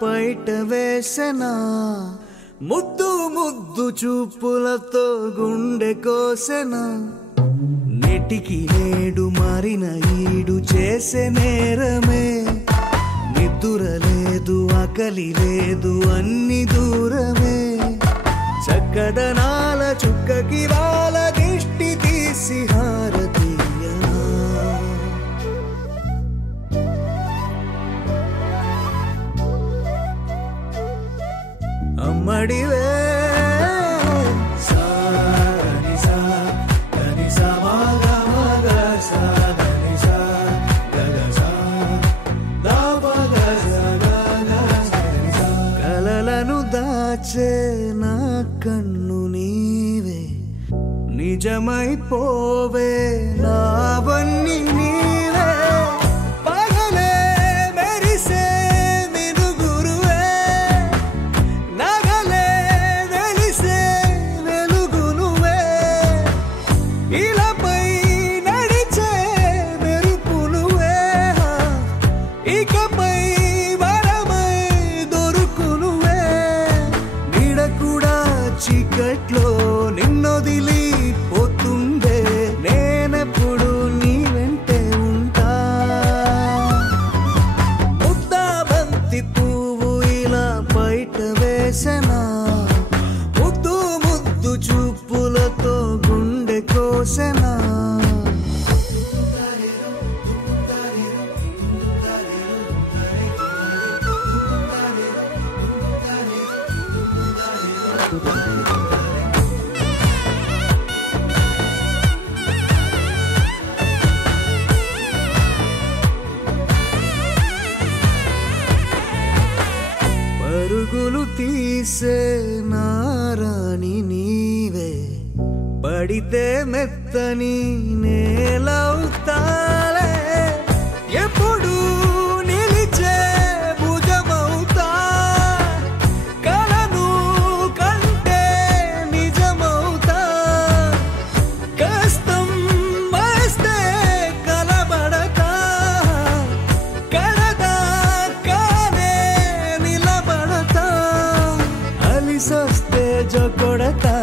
పైట వేసెనా ముద్దు ముద్దు చూపులతో గుండె కోసెనా నెటికి నేడు మారిన ఈడు చేసే నేరమే నిద్ర లేదు ఆకలి లేదు అన్ని దూరమే చక్కదనాల చుక్కకి వాళ్ళ దిష్టి తీసి హారతీయనా అమ్మడివే కలలను దాచే నా కన్ను నీవే నిజమైపోవే నావన్నీ నీవే పగలే మెరిసే మినుగురువే నగలే వెలిసే వెలుగు నువ్వే ఇలాపై నడిచే మెరుపు నువ్వే ఇకపై వరమై దొరుకు నువ్వే నీడ కూడా చీకట్లో నిన్నొదిలి పోతుందే నేనెప్పుడు నీ వెంటే ఉంటా ముద్దా బంతి పువ్వు ఇలా బయట వేసెనా ముద్దు ముద్దు చూపులతో గుండె కోసెనా పరుగులు తీసే నారాణి నీవే పడితే మెత్తని నేలవుతాలే ఎప్పుడు నిలిచే భుజమవుతా కలను కంటే నిజమవుతా కష్టం వస్తే కలబడతా కడదా కానే నిలబడతా అలిసొస్తే జో కొడతా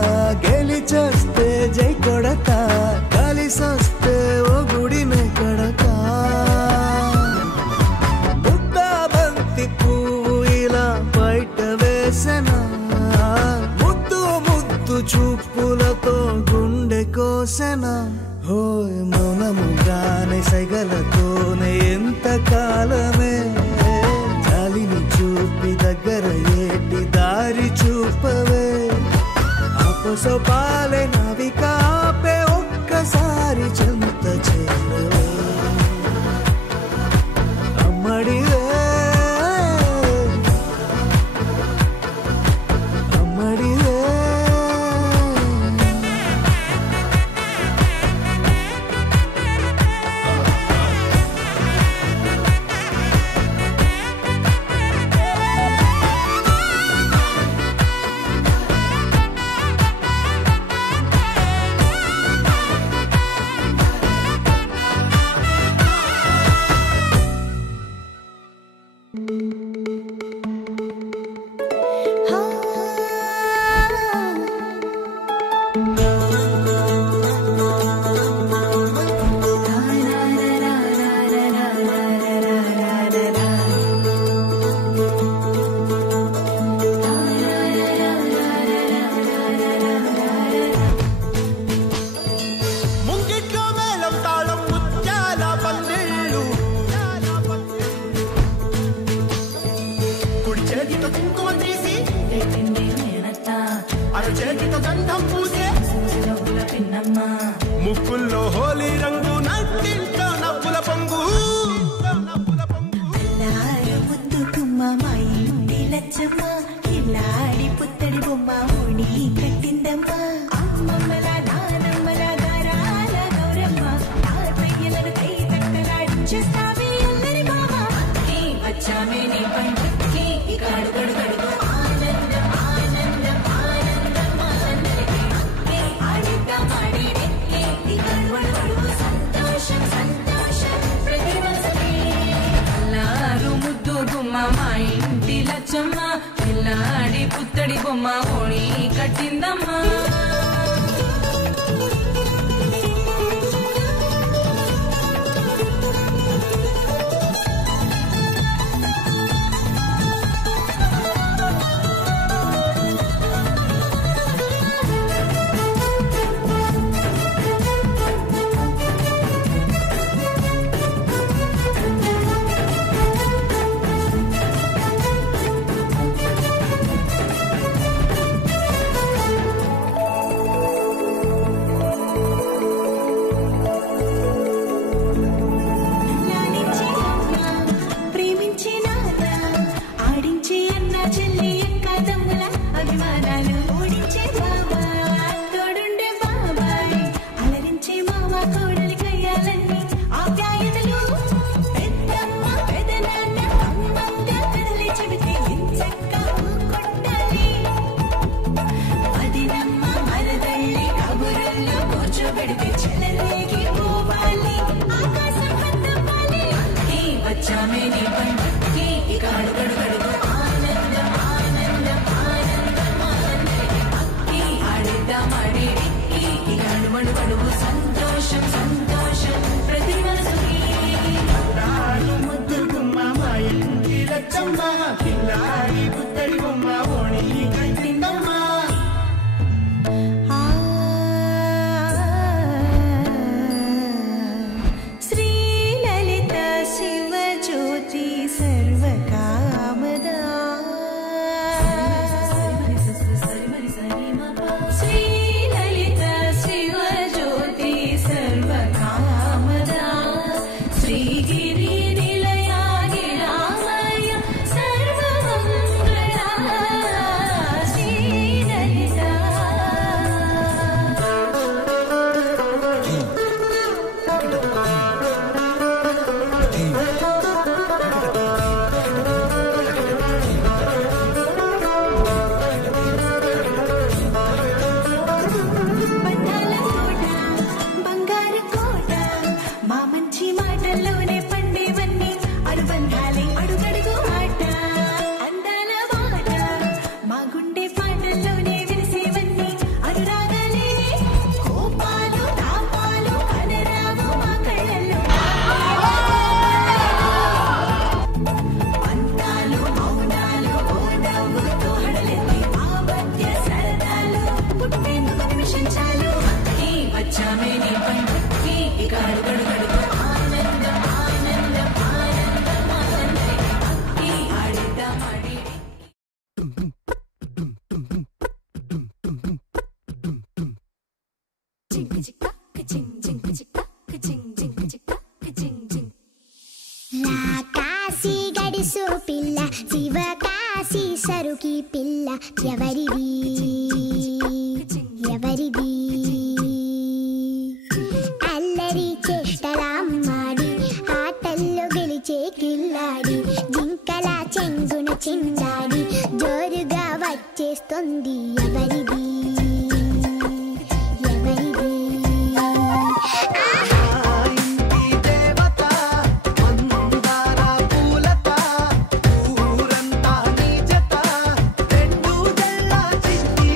గెలిచొస్తే జై కొడతా కలిసొస్తే ఓ గుడినే కడతా ముద్దా బంతి పువ్వు ఇలా బయట వేసెనా ముద్దు ముద్దు చూపులతో గుండె కోసెనా హోయ్ మౌనముగానే సైగలతోనే ఎంత కాలమే జాలిని చూపి దగ్గర ఏటి దారి చూపవే ఆపసోపాలే నావిక ఆపే ఒక్కసారి చెంత చేరవే అమ్మడివే అమ్మడివే ముక్కుల్లో హోలీ రంగు నట్టింట్లో నవ్వుల పొంగు ముద్దు గుమ్మ మా ఇంటి లచ్చమ్మ ఇల్లాడి పుత్తడి బొమ్మ ఓడి కట్టిందమ్మా అమ్మమ్మల నానమ్మల గారాల గౌరమ్మ తాతయ్యలను కై తక్కలాడించేస్తావి అల్లరి మామ వచ్చామే నీ పండుకి గడు గడు గడుగు ఆనందం ఆనందం ఆనందం అందరికీ ఆడిద్దాం ఆడిడే గడు గడు గడుగు సంతోషం సంతోషం ప్రతి మనసే అల్లారు ముద్దు గుమ్మ మా ఇంటి లచ్చమ్మ లచ్చమ్మ పిల్లాడి పుత్తడి బొమ్మ ఓణి కట్టిందమ్మా సంతోషం సంతోషం ప్రతి మనసుకి ముద్దు గుమ్మ మా ఇంటి లచ్చమ్మ పిల్లాడి పుత్తడి బొమ్మ ఓణి కట్టిందమ్మా శ్రీ లలిత శివ జ్యోతి సర్వకామదా శ్రీ లలిత శివ జ్యోతి సర్వకామదా శ్రీగిరి నిలయా గిరామయ సర్వమంగళా శ్రీ లలిత బంధాల కోట బంగారు కోట మా మంచి మాటల్లోనే పండేవన్నీ అనుబంధాలే అడుగడుగు ఆట అందాల మాట మా గుండె పాటల్లోనే విరిసేవన్నీ అనురాగాలే కోపాలు తాపాలు కనరావు మా కళ్ళల్లో అంతాలు మౌనాలు ఓ నవ్వుతో హడలెత్తి మా మధ్య సరదాలు పుట్టేందుకు నిమిషించాలు ఈ వచ్చామే నీ పండుకి ఇక అడుగడుగడుగు ఆనందం ఆనందం ఆనందం ఆనందం ఈ ఆడిద్దాం ఆడి కాశీ గడిసు పిల్ల శివ కాశీ సరుకి పిల్ల ఎవరిది ఎవరిది అల్లరి చేష్టలామ్మాడి ఆటల్లో గెలిచే కిల్లాడి జింకల చెంగున చిందాడి జోరుగా వచ్చేస్తుంది ఎవరిది ఎవరిది ఇంటి దేవత మందార పూలత ఊరంతా నీ జత రెండు జల్ల చిట్టి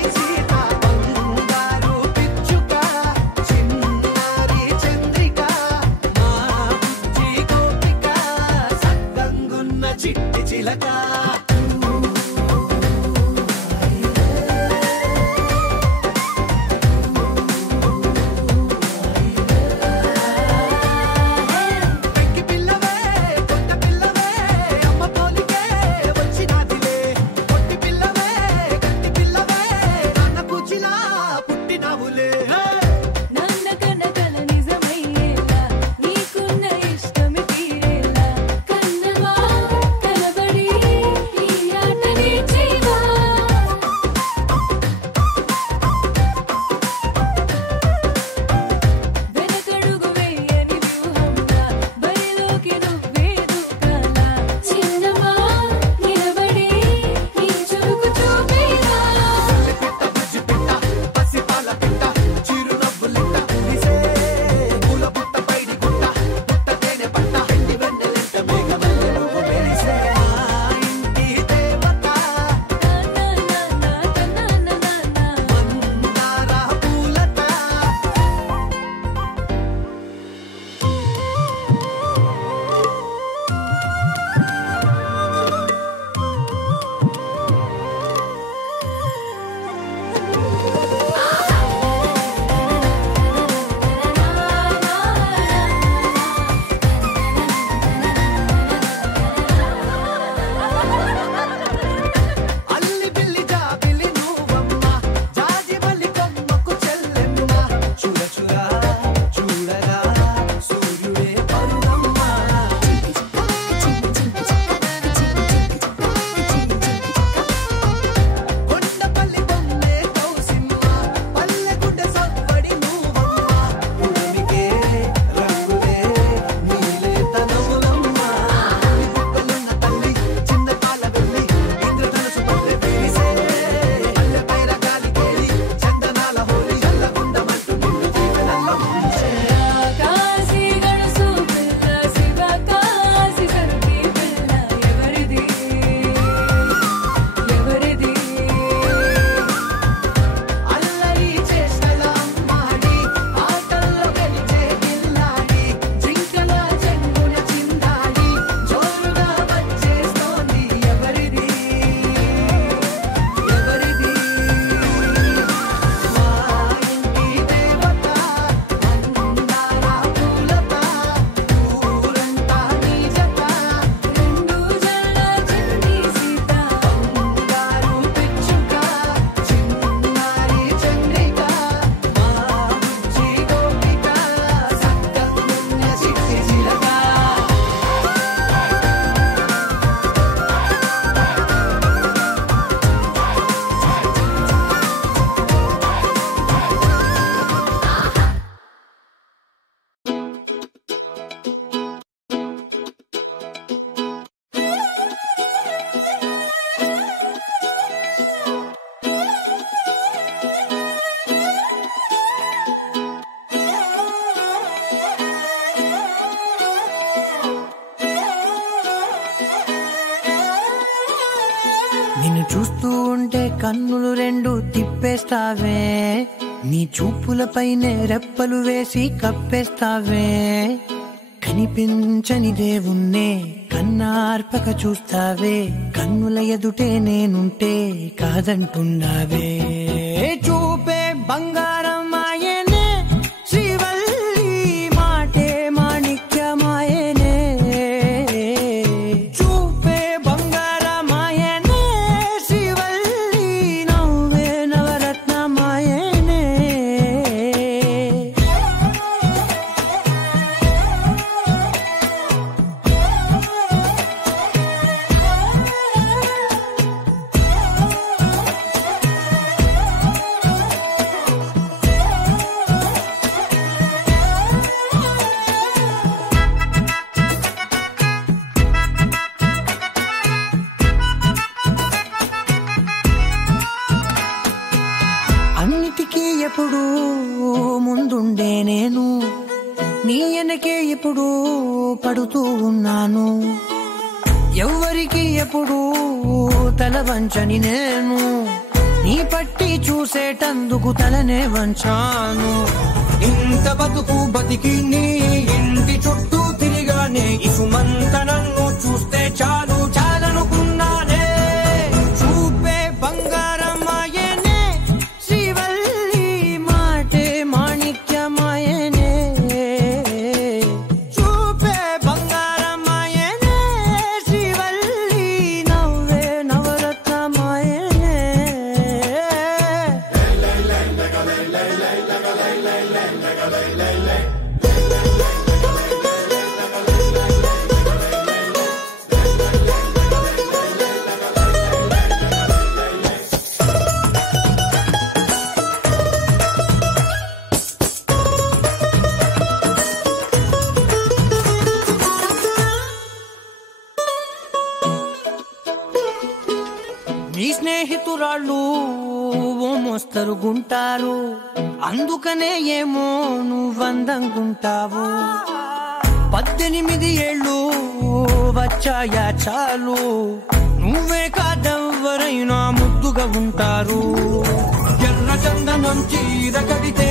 చూస్తూ ఉంటే కన్నులు రెండు తిప్పేస్తావే, నీ చూపులపైనే రెప్పలు వేసి కప్పేస్తావే. కనిపించని దేవుణ్ణే కన్నార్పక చూస్తావే, కన్నుల ఎదుటే నేనుంటే కాదంటున్నావే. చూపే బంగారం ఆయనే శ్రీవల్లి, మాటే మాణిక్యమాయనే. చూపే బంగారం ఆయనే శ్రీవల్లి, నవ్వే నవరత్నమాయనే. అన్నిటికీ ఎప్పుడు ముందుండే నేను, నీ వెనకే ఎప్పుడు పడుతూ ఉన్నాను. ఎవ్వరికి ఎప్పుడు తల వంచని నేను, నీ పట్టి చూసేటందుకు తలనే వంచాను. ఇంత బతుకు బతికి నీ ఇంటి చుట్టూ తిరిగానే, ఇసుమంత నన్ను చూస్తే చాలు చాలనుకున్నానే. చూపే బంగారం ఆయనే శ్రీవల్లి, మాటే మాణిక్యమాయనే. చూపే బంగారం ఆయనే శ్రీవల్లి, నవ్వే నవరత్నమాయనే. నీ స్నేహితురాళ్ళు ఓ మోస్తరుగుంటారు, అందుకనే ఏమో నువ్వందంగుంటావు. 18 ఏళ్ళు వచ్చాయా చాలు, నువ్వే కాదెవ్వరైనా ముద్దుగా ఉంటారు. ఎర్ర చందనం చీర కడితే